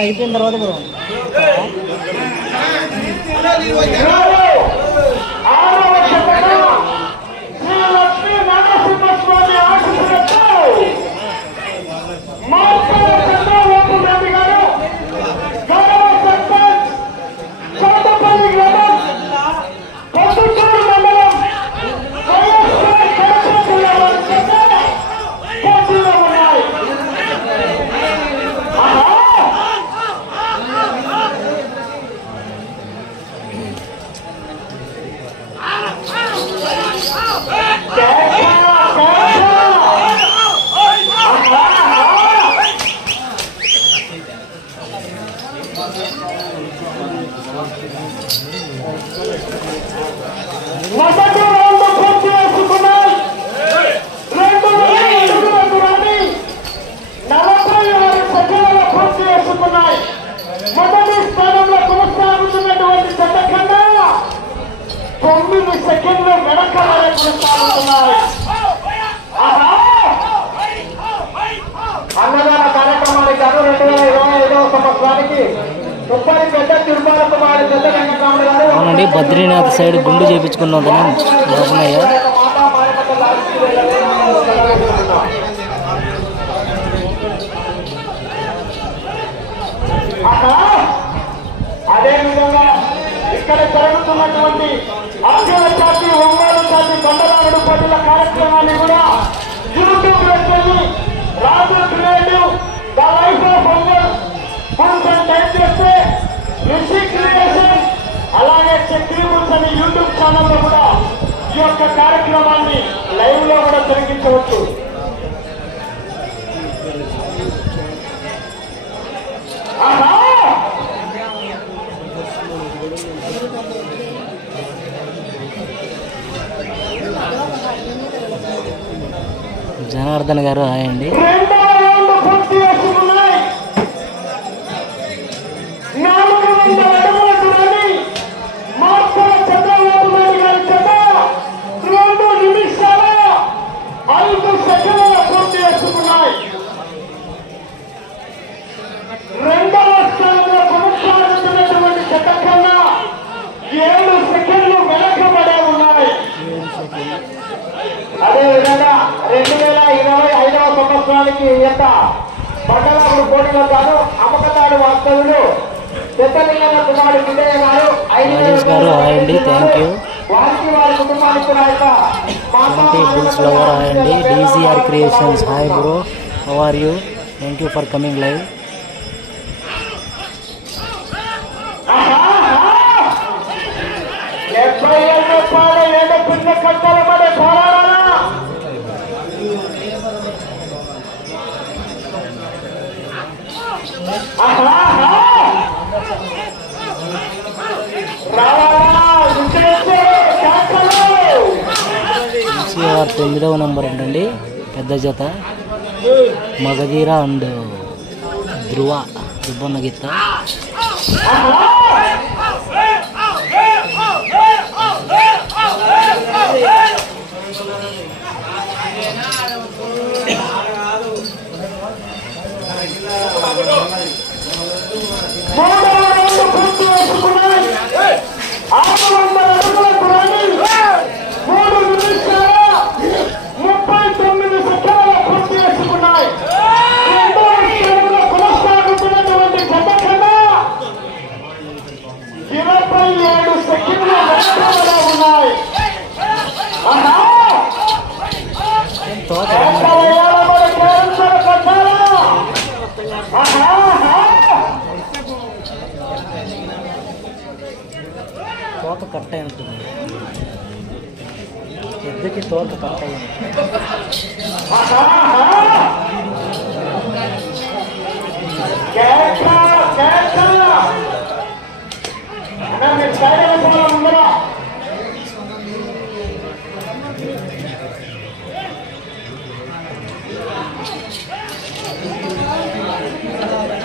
అయిపోయిన తర్వాత బ్రో వెనక అన్నదాన కార్యక్రమానికి అను రెండు వేల ఇరవై ఐదవ సంవత్సరానికి ముప్పై పెద్ద తిరుమల కుమారి పెద్ద వెంకటరాముడు గారు అవునండి బద్రీనాథ్ సైడ్ గుండు చేయించుకున్నాం లోపలయ్య నాలుగు పదుల కార్యక్రమాన్ని కూడా యూట్యూబ్ పెట్టుకొని Raju creative the life of Ongole. కొంచెం టైప్ చేస్తే రిషి క్రియేషన్ అలాగే చక్రీ బుల్స్ అనే యూట్యూబ్ ఛానల్లో కూడా ఈ యొక్క కార్యక్రమాన్ని లైవ్లో కూడా తొలగించవచ్చు ఆహా జనార్దన్ గారు హాయ్ అండి సంవత్సరానికి ఎంత? మండలాలు పోటీలో గాను అమ్మకతాడు వాస్తవులు పెద్దలింగన్న కుమారుడు విజయ గారు ఐదు హాయ్ అండి థ్యాంక్ యూ వారికి వారి కుటుంబానికి కూడా యొక్క మాతా ట్వంటీ బుల్స్ లవర్ హాయ్ అండి. DGR creations hi bro. How are you thank you for coming live పాడ కట్టల పడే రావాలా తొమ్మిదవ నెంబర్ అండి పెద్ద జత. మగధీర అండ్ ధ్రువ దుబ్బన్న గీత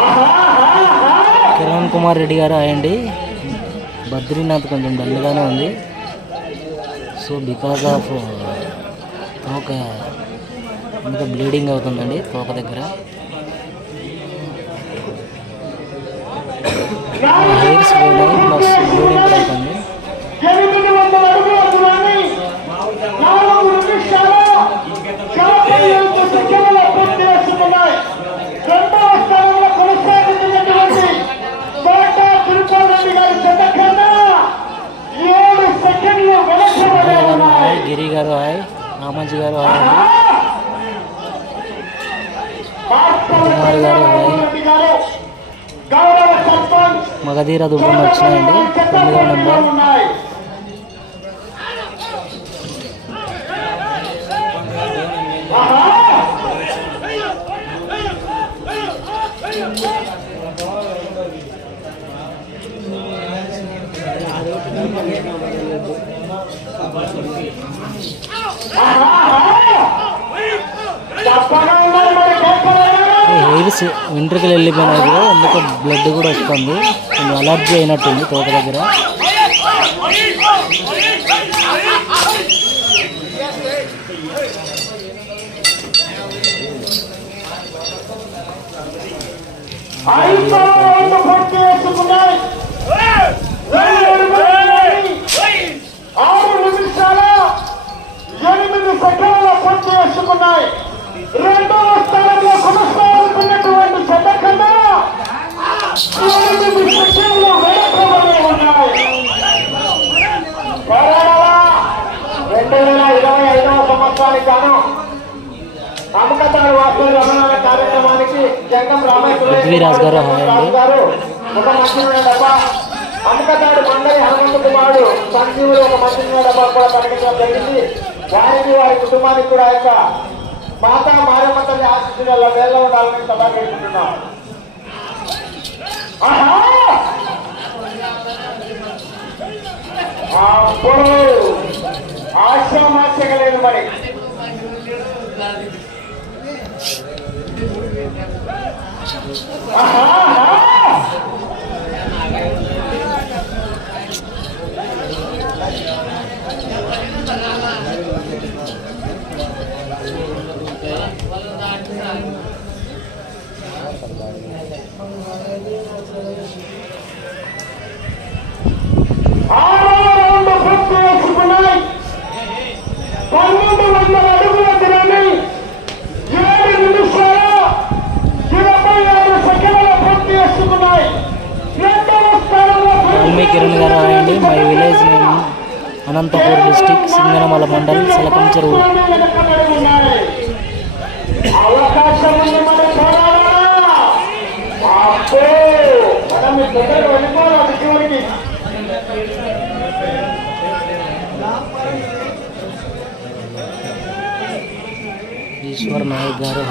ఆహా, ఆహా, ఆహా. కిరణ్ కుమార్ రెడ్డి గారు అయ్యండి బద్రీనాథ్ కొంచెం డల్గానే ఉంది సో బికాజ్ ఆఫ్ తోక ఇంకా బ్లీడింగ్ అవుతుందండి తోక దగ్గర. హెయిర్స్ పోయినాయి ప్లస్ బ్లీడింగ్ కూడా అవుతుంది ఎనిమిది వందల అడుగుల దూరాన్ని నాలుగు నిమిషాల యాభై ఐదు సెకండ్ల పూర్తి చేసుకున్నాయి రెండవ స్థానంలో కొనసాగుతున్నటువంటి తోట తిరుపతి రెడ్డి గారి చెడ్డ కన్నా ఏడు సెకండ్లు వెనకబడి గారు ఉన్నాయి హాయ్ గిరి గారు హాయ్ రామాజీ గారు హాయ్ అండి కుమార్ గారు హాయ్ రెడ్డి గారు గౌరవ సర్పంచ్ మగధీర దుబ్బలు వచ్చినాయండి. తొమ్మిదవ నెంబర్. తప్ప హెయిర్స్ వెంట్రుకలు వెళ్ళిపోయినాయి కూడా ఎందుకో బ్లడ్ కూడా వస్తుంది. కొంచెం అలర్జీ అయినట్టుంది తోక దగ్గర. ఎనిమిది సెకండ్ల పూర్తి చేసుకున్నాయి. రెండవ ఉన్నాయి రెండు వేల ఇరవై ఐదవ సంవత్సరానికి గాను అమ్మకతాడు వార్తలు రమణ కార్యక్రమానికి జంగం రామేశ్వర పృథ్వీరాజ్ గారు ఒక మంచి డబ్బా అమ్మకతాడు మండలి హనుమంత కుమారుడు సంజీవులు ఒక మంచి డబ్బా కూడా ప్రకటించడం జరిగింది వారికి వారి కుటుంబానికి కూడా యొక్క మాతా మారమ్మ తల్లి ఆశిస్తున్న వేళ్ళ ఉండాలని సభ కేసుకుంటున్నాం అప్పుడు ఆశ్రమాస్యగా లేదు మరి. ఆహా ఆరవ రౌండ్ పూర్తి చేసుకున్నాయి పన్నెండు వందల అడుగుల దినాన్ని ఏడు నిమిషాల ఇరవై ఆరు సెకండ్ల పూర్తి చేసుకున్నాయి రెండవ స్థానంలో వాల్మీ కిరణ్ గారు అండి my village name Anantapur district Singanamala mandal Salakam Cheruvu. Eshwar Naik గారు.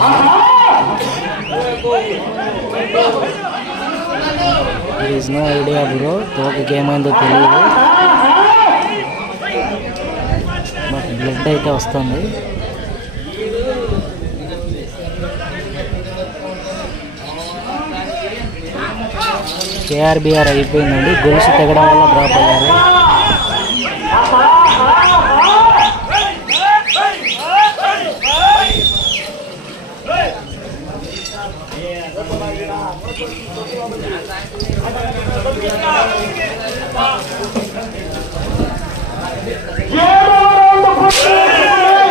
ఇస్ నో ఐడియా బ్రో తోకకి ఏమైందో తెలియదు బట్ బ్లడ్ అయితే వస్తుంది. కేఆర్బిఆర్ అయిపోయిందండి. గొలుసు తెగడం వల్ల డ్రాప్ అయ్యారు ఏడవ రౌండ్ పూర్తి చేసుకున్నాయి.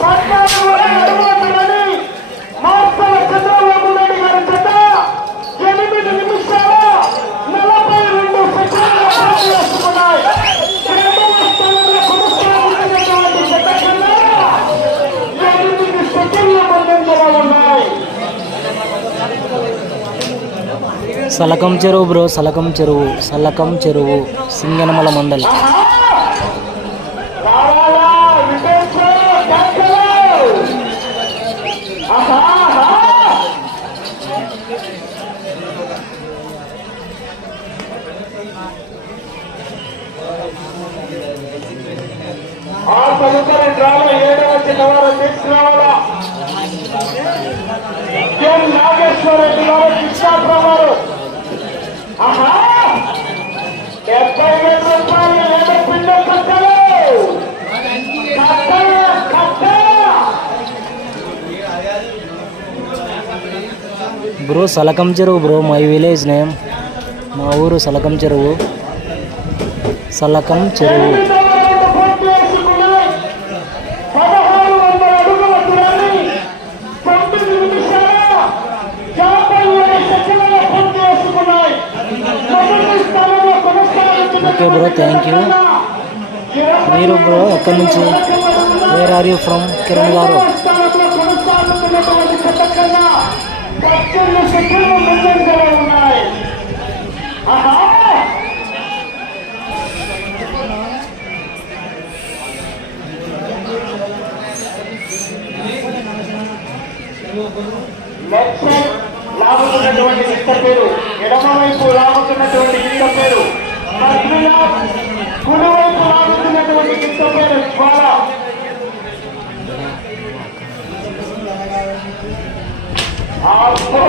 పద్నాలుగు వందల అడుగులని మార్తల చంద్రబాబు నాయుడు గారి జత ఎనిమిది నిమిషాల నలభై రెండు సెకండ్ల పూర్తి చేసుకున్నాయి. రెండవ స్థానంలో కొనసాగుతున్నటువంటి జత కన్నా ఎనిమిది సెకండ్ల ముందంజలో ఉన్నాయి సలకం చెరువు బ్రో సలకం చెరువు సలకం చెరువు సింగనమల మండలి. నాగేశ్వర రెడ్డి గారు శిక్షా వారు డెబ్బై వేల రూపాయలు పిండి బ్రో సలకం చెరువు బ్రో మై విలేజ్ నేమ్. మా ఊరు Salakam Cheruvu. Salakam Cheruvu. Okay bro thank you మీరు బ్రో ఎక్కడి నుంచి? Where are you from Kiran గారు. లెఫ్ట్ లాగుతున్నటువంటి గిత్త పేరు. ఎడమవైపు లాగుతున్నటువంటి గిత్త పేరు. బద్రీనాథ్ కుడివైపు లాగుతున్నటువంటి గిత్త పేరు జ్వాల అబ్బో!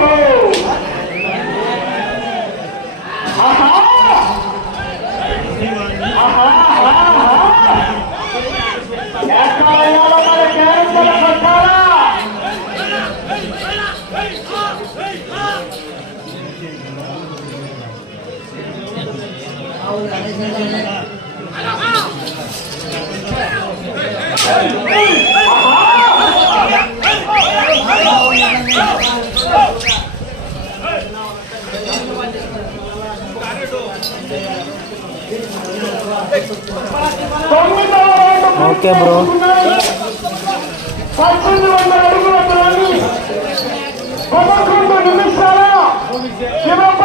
ఓకే బ్రో పద్దెనిమిది వందల అడుగుల దూరాన్ని పదకొండు నిమిషాల ఇరవై